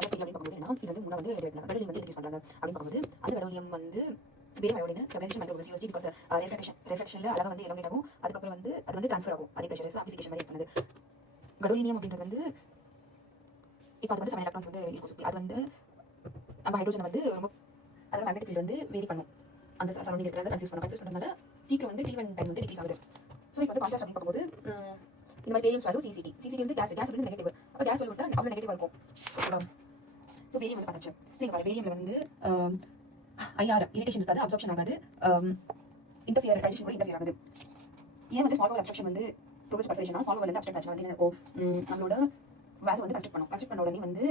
Contrast அப்படின்னு பார்க்கும்போது என்ன இது வந்து மூணாவது கடலியம் வந்து இன்க்ரீஸ் பண்ணுறாங்க அப்படின்னு பார்க்கும்போது அந்த கடலியம் வந்து வேறு iodine stabilisation method used because ரெஃப்ளெக்ஷனில் அழகாக வந்து எலோங்கேட் ஆகும். அதுக்கப்புறம் வந்து அது வந்து ட்ரான்ஸ்ஃபர் ஆகும் அதே ப்ரெஷர் ஆம்பிஃபிகேஷன் மாதிரி பண்ணுது. கடலியம் அப்படின்றது வந்து இப்போ அது வந்து 7 எலக்ட்ரான்ஸ் வந்து இருக்கும் சுற்றி. அது வந்து நம்ம ஹைட்ரோஜன் வந்து ரொம்ப அதாவது மேக்னெட்டிக் ஃபீல்டு வந்து வேரி பண்ணும். அந்த சரௌண்டிங் இருக்கிறத கன்ஃபியூஸ் பண்ணுறதுனால சீக்கிரம் வந்து T1 டைம் வந்து டிக்ரீஸ் ஆகுது. ஸோ இப்போ வந்து கான்ட்ராஸ்ட் அப்படின்னு பார்க்கும்போது இந்த மாதிரி பேரியம் வேல்யூ சிசிடி வந்து கேஸ் வந்து நெகட்டிவ். அப்போ கேஸ் வேல்யூ விட்டால் அவ்வளோ நெகட்டிவாக இருக்கும். ஸோ பேரியம் வந்து பார்த்தாச்சு. ஸோ இங்கே பேரியமில் வந்து ஐஆர் இரிட்டேஷன் இருக்காது, அப்சார்ப்ஷன் ஆகாது, இன்டர்ஃபியர் டைஜஷன் கூட இன்டர்ஃபியர் ஆகுது. ஏன் வந்து ஸ்மால் ஓவல் அப்ஸ்ட்ரக்ஷன் வந்து ப்ரோக்ரஸ் பர்ஃபரேஷனா ஸ்மால் ஓவல் வந்து அப்ஸ்ட்ரக்ட் ஆச்சு வந்து என்ன இருக்கும், நம்மளோட வேஸ் வந்து கன்ஸ்ட்ரக்ட் பண்ண உடனே வந்து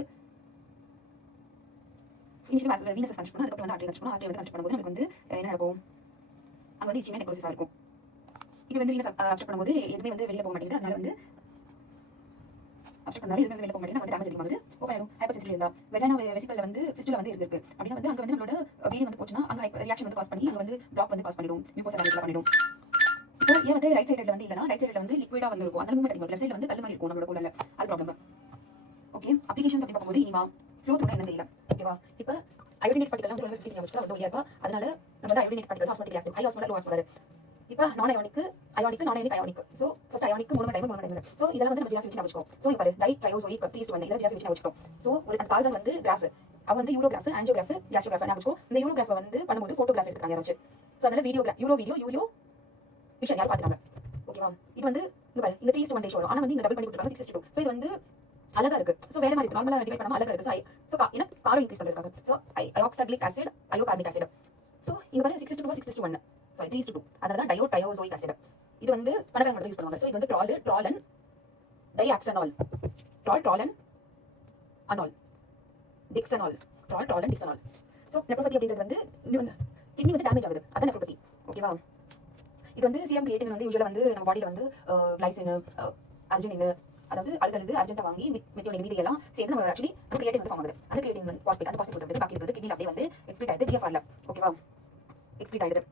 இனிஷியல் வேஸ் வீனஸ் கன்ஸ்ட்ரக்ட் பண்ணா, அதுக்கப்புறம் வந்து ஆர்டரி கன்ஸ்ட்ரக்ட் பண்ணா, ஆர்டரி வந்து கன்ஸ்ட்ரக்ட் பண்ணும்போது நமக்கு வந்து என்ன நடக்கும், அங்கே வந்து இஸ்டிமே நெக்ரோசிஸாக இருக்கும். இது வந்து வீனஸ் அப்ஸ்ட்ரக்ட் பண்ணும்போது எதுவுமே வந்து வெளியில் போக மாட்டேங்குது. அதனால வந்து அப்ஸ்ட்ரக்ட் பண்ணாலும் எதுவுமே வெளியில் போக மாட்டேங்குது. வந்து டேமேஜ் அதிகமாகுது, ஓப்பன் ஆகிடும். ஹைப்பர் சென்சிட்டிவ் இருந்தால் வெஜைனா வெசிக்கல்ல வந்து ஃபிஸ்டுலா வந்து இருக்கு அப்படின்னா வந்து அங்கே வந்து நம்மளோட வீன் வந்து போச்சுன்னா அங்கே ரியாக்ஷன் வந்து காஸ் பண்ணி அங்கே வந்து பிளாக் வந்து காஸ் பண்ணிடும், மியூக்கோசா டேமேஜ் பண்ணிடும். இப்போ ஏன் வந்து ரைட் சைடில் வந்து இல்லைனா ரைட் சைடில் வந்து லிக்விடாக வந்து இருக்கும், அந்த மூவ்மெண்ட் அதிகமாக லெஃப்ட் சைடில் வந்து கல் மாதிரி இருக்கும் நம்மளோட கூடல, அது ப்ராப்ளம். ஓகே, அப்ளிகேஷன்ஸ் அப்படின்னு பார்க்கும்போது இனிமா ஃப்ளோ த்ரூனா என்ன தெரியல. ஓகேவா, இப்போ அயோடினேட் பார்ட்டிகல் வந்து 50 வச்சுட்டு வந்து ஒளியா இருப்பா. அதனால நம்ம வந்து iodinated particle osmotic active, high osmolar, low osmolar. இப்போ நான் ionic ionic. So first ionic மூணு டைம். ஸோ இதெல்லாம் வந்து நம்ம ஜிராஃப் வச்சு வச்சுக்கோம். ஸோ இப்போ டைட் ட்ரையோசோயிக் 3:1 இதில் ஜிராஃப் வச்சு வச்சுக்கோம். ஸோ ஒரு அந்த கார்சன் வந்து கிராஃப் அவன் வந்து யூரோகிராஃப், ஆஞ்சியோகிராஃப், கேஸ்ட்ரோகிராஃப் வச்சுக்கோ. இந்த யூரோகிராஃபை வந்து பண்ணும்போது ஃபோட்டோகிராஃப் எடுத்துக்காங்க யாராச்சும். ஸோ அதனால யூரோ விஷயம் யாரும் பார்த்துக்காங்க. ஓகேவா, இது வந்து இங்கே பாரு இந்த 3:1 ரேஷியோ வரும். ஆனால் வந்து இங்கே டபுள் பண்ணி கொடுத்துருக்காங்க 6:2. ஸோ இது வந்து அழகா இருக்கு. ஸோ வேற மாதிரி இருக்கு, நார்மலாக டிவைட் பண்ணாமல் அழகா இருக்கு. ஸோ ஏன்னா காரம் இன்க்ரீஸ் பண்ணிருக்காங்க. ஸோ அயோக்சாக்லிக் ஆசிட், அயோகார்பிக் ஆசிட். ஸோ இங்கே பாரு 6:2 6:1 சாரி 3:2. அதனால தான் ட்ரையோசோயிக் ஆசிட். இது வந்து பணக்காரங்க மட்டும் யூஸ் பண்ணுவாங்க. ஸோ இது வந்து ட்ராலன் டைஆக்சனால், ட்ராலன் அனால், டிக்சனால், ட்ராலன் டிக்சனால். ஸோ நெப்ரோபதி அப்படின்றது வந்து கிட்னி வந்து டேமேஜ் ஆகுது, அதான் நெப்ரோபதி. ஓகேவா, இது வந்து சீரம் கிரியேட்டின் வந்து யூஸ்வலாக வந்து நம்ம பாடியில் வந்து கிளைசின், அர்ஜினின், அதாவது அழுது அர்ஜென்ட்டா வாங்கி மெத்தியோனின் மீதி எல்லாம் சேர்ந்து நம்ம ஆக்சுவலி நம்ம கிரியேட்டின் வந்து ஃபார்ம் ஆகுது. அந்த கிரியேட்டின் வந்து பாஸ்பேட், அந்த பாஸ்பேட் கொடுத்து பாக்கி இருக்கிறது கிட்னில அப்படியே வந்து எக்ஸ்பிரேட் ஆயிடுது ஜிஎஃப்ஆர்ல. ஓகேவா, எக்ஸ்பிரேட் ஆயிடுது.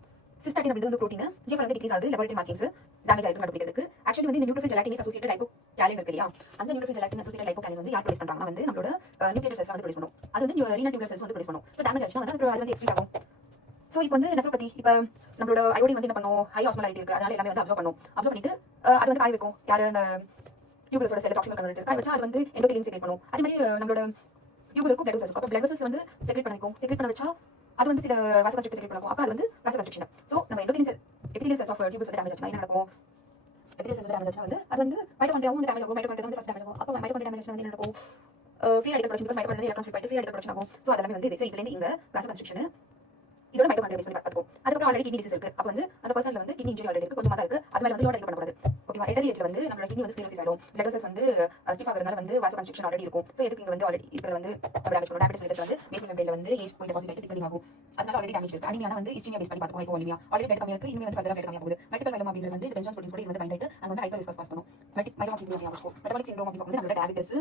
சிஸ்டாட்டின் அப்படின்றது வந்து ப்ரோட்டீன் ஜிஎஃப்ஆர் வந்து டிக்ரீஸ் ஆகுது. லெபரட்டரி மார்க்கிங்ஸ் டேமேஜ் ஆயிருக்கு கண்டுபிடிக்கிறதுக்கு. ஆக்சுவலி வந்து இந்த நியூட்ரோஃபில் ஜெலாட்டின் அசோசியேட்டட் லைப்போகாலின் இருக்கு இல்லையா, அந்த நியூட்ரோஃபில் ஜெலாட்டின் அசோசியேட்டட் லைப்போகாலின் வந்து யார் ப்ரொடியூஸ் பண்றாங்கன்னா வந்து நம்மளோட நியூக்ளியர் செல்ஸ் வந்து ப்ரொடியூஸ் பண்ணும். அது வந்து ரீனல் டியூபர் செல்ஸ் வந்து ப்ரொடியூஸ் பண்ணும். ஸோ டேமேஜ் ஆச்சுன்னா வந்து அது வந்து எக்ஸ்பிரேட் ஆகும். ஸோ இப்போ வந்து நெஃப்ரோபதி, இப்போ நம்மளோட அயோடின் வந்து என்ன பண்ணும், ஹை ஆஸ்மோலாரிட்டி இருக்கு, அதனால எல்லாமே வந்து அப்சர்வ் பண்ணிட்டு அது வந்து காய வைக்கும். யாரு அந்த டியூபுலஸோட செல் டாக்ஸிக் கன்வெர்ட் இருக்கு, வச்சா அது வந்து எண்டோதெலின் செக்ரேட் பண்ணும். அதே மாதிரி நம்மளோட டியூபுலருக்கும் பிளட் வெசல்ஸ், அப்போ பிளட் வெசல்ஸ் வந்து செக்ரேட் பண்ண வச்சா அது வந்து சில வாசோகன்ஸ்ட்ரிக்ஷன் செக்ரேட் பண்ணும். அப்போ அது வந்து வாசோகன்ஸ்ட்ரிக்ஷன். ஸோ நம்ம எண்டோதெலின் செல் எபிதீலியல் செல்ஸ் ஆஃப் டியூபுலஸ் வந்து டேமேஜ் ஆச்சுன்னா என்ன நடக்கும், எபிதீலியல் செல்ஸ் டேமேஜ் ஆச்சுன்னா வந்து அது வந்து மைட்டோகாண்ட்ரியாவும் வந்து டேமேஜ் ஆகும். மைட்டோகாண்ட்ரியா வந்து ஃபர்ஸ்ட் டேமேஜ் ஆகும். அப்போ மைட்டோகாண்ட்ரியா டேமேஜ் வந்து என்ன நடக்கும், free radical production, because mitochondria electrons போயிட்டு ஃப்ரீ ரேடிக்கல் ப்ரொடக்ஷன் ஆகும். ஸோ அதெல்லாம் வந்து இது இதுலேருந்து இங்கே வாசோகன்ஸ்ட்ரிக்ஷன் இதோட மைட்டோகாண்ட்ரியா பேஸ் பண்ணி பார்த்துக்கும். அதுக்கப்புறம் ஆல்ரெடி கிட்னி டிசீஸ் இருக்கு. அப்போ வந்து அந்த பர்சன்ல வந்து கிட்னி இன்ஜுரி ஆல்ரெடி இருக்கு, கொஞ்சமா தான் இருக்கு. அது மேல வந்து லோட் அதிகம் பண்ணக்கூடாது. ஓகேவா, எல்டரி ஏஜ்ல வந்து நம்மளோட கிட்னி வந்து ஸ்க்ளீரோசிஸ் ஆயிடும். பிளட் வெசல்ஸ் வந்து ஸ்டிஃப் ஆகிறதுனால வந்து வாசோகன்ஸ்ட்ரிக்ஷன் ஆல்ரெடி இருக்கும். ஸோ இதுக்கு இங்க வந்து ஆல்ரெடி இருக்கிறது வந்து டேமேஜ் பண்ணும். டேமேஜ் பிளேட்ஸ் வந்து பேஸ் மெம்பரேன்ல வந்து ஏஜ் போய் டெபாசிட் ஆகிட்டு திக்னிங் ஆகும். அதனால ஆல்ரெடி டேமேஜ் இருக்கு. அனிமியானா வந்து இஸ்டிமியா பேஸ் பண்ணி பார்த்துக்கோ. இப்போ அனிமியா ஆல்ரெடி பிளட் கம்மியா இருக்கு, இனிமே வந்து ஃபர்தரா பிளட் கம்மியா போகுது. மல்டிபிள் மைலோமா அப்படின்றது வந்து பென்சான் ப்ரோட்டீன்ஸ் கூட இது வந்து பைண்ட் ஆயிட்டு அங்க வந்து ஹைப்பர் விஸ்காஸ் பாஸ் பண்ணும். மைலோமா கிட்னி அப்படியே ஆகும். மெட்டபாலிக் சிண்ட்ரோம் அப்படி பார்க்கும்போது நம்மளோட டயபெட்டிஸ்,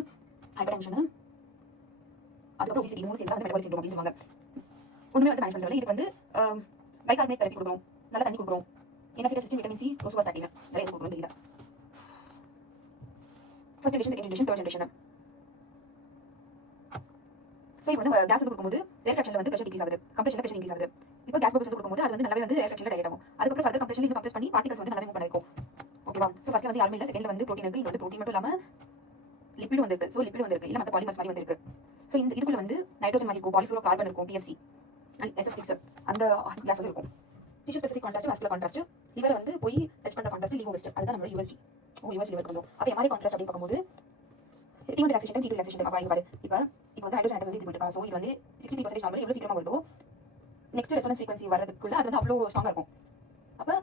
ஹைப்பர்டென்ஷன், அதுக்கப்புறம் ஒபிசிட்டி, மூணு சேர்ந்து வந்து மெட்டபாலிக் சிண்ட்ரோம் அப்படின்னு சொல்லுவாங்க. ஒண்ணுமே வந்து மேனேஜ் பண்றதுல இது வந்து பைகார்பனேட் தெரப்பி கொடுக்குறோம், நல்ல தண்ணி கொடுக்குறோம், என்எஸ்டி, விட்டமின் சி, ரோசுவாஸ்டாட்டின் நிறைய கொடுக்குறோம் தெரியல. First generation, second generation, third generation. So இப்போ வந்து கேஸ் வந்து கொடுக்கும்போது ஏர் ஃப்ராக்ஷனில் வந்து ப்ரெஷர் டிக்ரீஸ் ஆகுது, கம்ப்ரெஷனில் ப்ரெஷர் இன்க்ரீஸ் ஆகுது. இப்போ கேஸ் பபிள்ஸ் வந்து கொடுக்கும்போது அது வந்து நல்லாவே வந்து ஏர் ஃப்ராக்ஷனில் டைட் ஆகும். அதுக்கப்புறம் ஃபர்தர் கம்ப்ரெஷனில் இன்னும் கம்ப்ரெஸ் பண்ணி பார்ட்டிகல்ஸ் வந்து நல்லாவே மூவ் பண்ணிருக்கும். ஓகேவா, ஸோ ஃபர்ஸ்ட்ல வந்து யாருமே இல்லை, செகண்ட்ல வந்து ப்ரோட்டீன் இருக்கு. இது வந்து ப்ரோட்டீன் மட்டும் இல்லாமல் லிப்பிட் வந்திருக்கு. ஸோ லிப்பிட் வந்திருக்கு, இல்லை மற்ற பாலிமர்ஸ் மாதிரி வந்திருக்கு. ஸோ இந்த இதுக்குள்ள வந்து நைட்ரோஜன் மாதிரி இருக்கும், பாலிஃப்ளோரோ கார்பன் இருக்கும், PFC அண்ட் SF6 அந்த கிளாஸ் வந்து இருக்கும். Tissue specific contrast, vascular contrast, liver வந்து போய் டச் பண்ற கான்ட்ராஸ்ட் லீவோ வெஸ்ட், அதுதான் நம்மளோட USG. யூஎஸ் லிவர் பண்ணுவோம். அப்போ எம்ஆர்ஐ கான்ட்ராஸ்ட் அப்படின்னு பார்க்கும்போது T1 ரிலாக்ஸேஷன், T2 ரிலாக்ஸேஷன் அப்போ இங்க பாரு, இப்போ வந்து ஹைட்ரோஜன் ஆட்டம் வந்து இப்படி போயிட்டு. ஸோ இது வந்து 63% நார்மல், எவ்வளோ சீக்கிரமா வருதோ நெக்ஸ்ட் ரெசோனன்ஸ் ஃப்ரீக்வன்சி வரதுக்குள்ள அது வந்து அவ்வளோ ஸ்ட்ராங்கா இருக்கும். அப்போ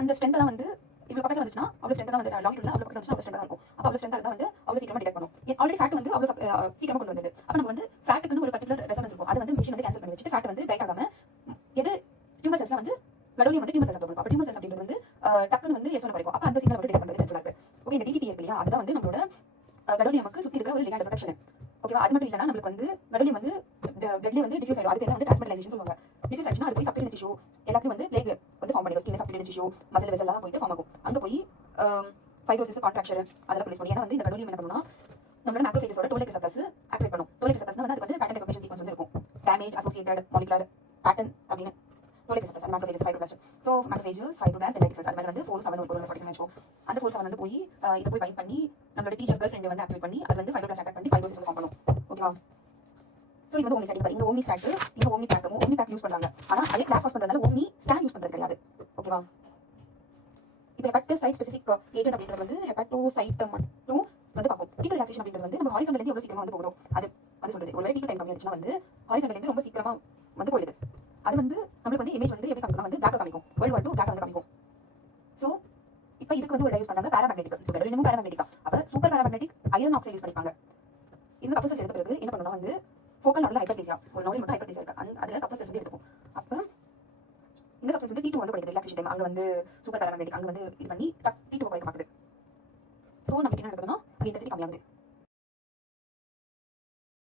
அந்த ஸ்ட்ரென்த் தான் வந்து இவ்வளோ பக்கத்தில் வந்துச்சுன்னா அவ்வளோ ஸ்ட்ரென்த் தான் வந்து லாங்கிட்யூட்ல அவ்வளோ பக்கத்தில் வந்துச்சுன்னா அவ்வளோ ஸ்ட்ரென்த் இருக்கும். அப்போ அவ்வளோ ஸ்ட்ரென்த் தான் வந்து அவ்வளோ சீக்கிரமா டிடெக்ட் பண்ணும். ஆல்ரெடி ஃபேட் வந்து அவ்வளோ சீக்கிரமா கொண்டு வந்தது. அப்போ நம்ம வந்து ஃபேட்டுக்குன்னு ஒரு பர்டிகுலர் ரெசோனன்ஸ் இருக்கும், அது வந்து மிஷின் வந்து கேன்சல் பண்ணி வச்சுட்டு ஃபேட் வந்து பிரைட் ஆகாம எது டியூமர் செல்ஸ்ல வந்து கடவுளையும் வந்து டியூமர் செல்ஸ் இருக்கும். அப்போ டியூமர் செல்ஸ் அப்படின்றது வந்து டக்குன்னு வந்து S1 குறைக்கும். அப்போ அந்த சிக்னல் வந்து டிடெக்ட் பண்ணுறது ஹெல்ப்ஃபுல்லா இருக்கு. ஓகே, இந்த DTP இருக்கு இல்லையா, அதுதான் வந்து நம்மளோட கடவுளியமுக்கு சுற்றி இருக்க ஒரு லிகண்ட் ப்ரொடெக்ஷன். ஓகேவா, அது மட்டும் இல்லைனா நம்மளுக்கு வந்து கடவுளியம் வந்து பிளட்லயே வந்து டிஃப்யூஸ் ஆயிடும். அது பேர் வந்து டிரான்ஸ்மெண்டலைசேஷன் சொல்லுவாங்க. டிஃப்யூஸ் ஆச்சுன்னா அது போய் சப்டிலியன்ஸ் டிஷ்யூ எல்லாத்தையும் வந்து பிளேக் வந்து ஃபார்ம் பண்ணிடும். ஸ்கின் சப்டிலியன்ஸ் டிஷ்யூ, மசில் வெசல்லாம் போயிட்டு ஃபார்ம் ஆகும். அங்கே போய் ஃபைப்ரோசிஸ், கான்ட்ராக்சர் அதெல்லாம் ப்ரொடியூஸ் பண்ணும். ஏன்னா வந்து இந்த கடவுளியம் என்ன பண்ணுன்னா நம்மளோட மேக்ரோஃபேஜஸோட டோல் ரெசெப்டர்ஸ் ஆக்டிவேட் பண்ணும். டோல் ரெசெப்டர்ஸ்னா வந்து அதுக்கு வந்து பேட்டர்ன் ரெகக்னிஷன் சீக்வென்ஸ் வந்து இருக்கும். டேமேஜ் அசோசியேட்டட் மாலிகுலர் பேட்டர்ன் அப்படின்னு toll receptors and macrophages fibroblast. So macrophages fibroblast dendritics அது மாதிரி வந்து 4/7 ஒரு 40 வச்சுக்கோ. அந்த 4/7 வந்து போய் இதை போய் பைண்ட் பண்ணி நம்மளோட டீச்சர் கேர்ள் ஃப்ரெண்ட் வந்து ஆக்டிவேட் பண்ணி அது வந்து ஃபைப்ரோபிளாஸ்ட் அட்டாக் பண்ணி ஃபைப்ரோசிஸ் ஃபார்ம் பண்ணும். ஓகேவா? ஸோ இது வந்து ஓம்னி செட்டிங். இங்க ஓம்னி ஸ்டாக், இங்க ஓம்னி பேக் யூஸ் பண்றாங்க. ஆனா அதே கிளாஸ் காஸ் பண்றதால ஓம்னி ஸ்டாக் யூஸ் பண்றது கிடையாது. ஓகேவா? இப்போ ஹெப்படோசைட் ஸ்பெசிஃபிக் ஏஜென்ட் அப்படின்றது வந்து ஹெப்படோசைட் மட்டும் வந்து பார்க்கும். கீட்டோ ரிலாக்ஸேஷன் அப்படின்றது வந்து நம்ம ஹாரிசான்டல்ல இருந்து எவ்வளவு சீக்கிரமா வந்து போகுதோ அது சொல்றது. ஒருவேளை கீட்டோ டைம் கம்மி ஆச்சுன்னா வந்து ஹாரிசான்டல்ல இருந்து ரொம்ப சீக்கிரமா வந்து போயிடுது. அது வந்து நம்மளுக்கு வந்து இமேஜ் வந்து எப்படி காமிக்கணும் வந்து பிளாக் காமிக்கும். வேர்ல்ட் வார் 2 பிளாக் வந்து காமிக்கும். ஸோ இப்போ இதுக்கு வந்து ஒரு யூஸ் பண்றாங்க பாராமேக்னெட்டிக். ஸோ பெடோலினமும் பாராமேக்னெட்டிக்கா. அப்போ சூப்பர் பாராமேக்னெட்டிக் அயர்ன் ஆக்சைடு யூஸ் பண்ணிப்பாங்க. இந்த கப்பல் செல்ஸ் எடுத்த பிறகு என்ன பண்ணணும்னா வந்து ஃபோக்கல் நாடுல ஹைப்பர்ப்ளேசியா ஒரு நாடு மட்டும் ஹைப்பர்ப்ளேசியா இருக்கு. அதுல கப்பல் செல்ஸ் வந்து எடுத்துக்கும். அப்போ இந்த சப்ஸ்டன்ஸ் வந்து T2 வந்து குறைக்குது ரிலாக்ஸேஷன் டைம். அங்க வந்து சூப்பர் பாராமேக்னெட்டிக் அங்க வந்து இது பண்ணி T2 குறைக்க பார்க்குது. ஸோ நமக்கு என்ன நடக்குதுன்னா இன்டென்சிட்டி கம்மியாகுது.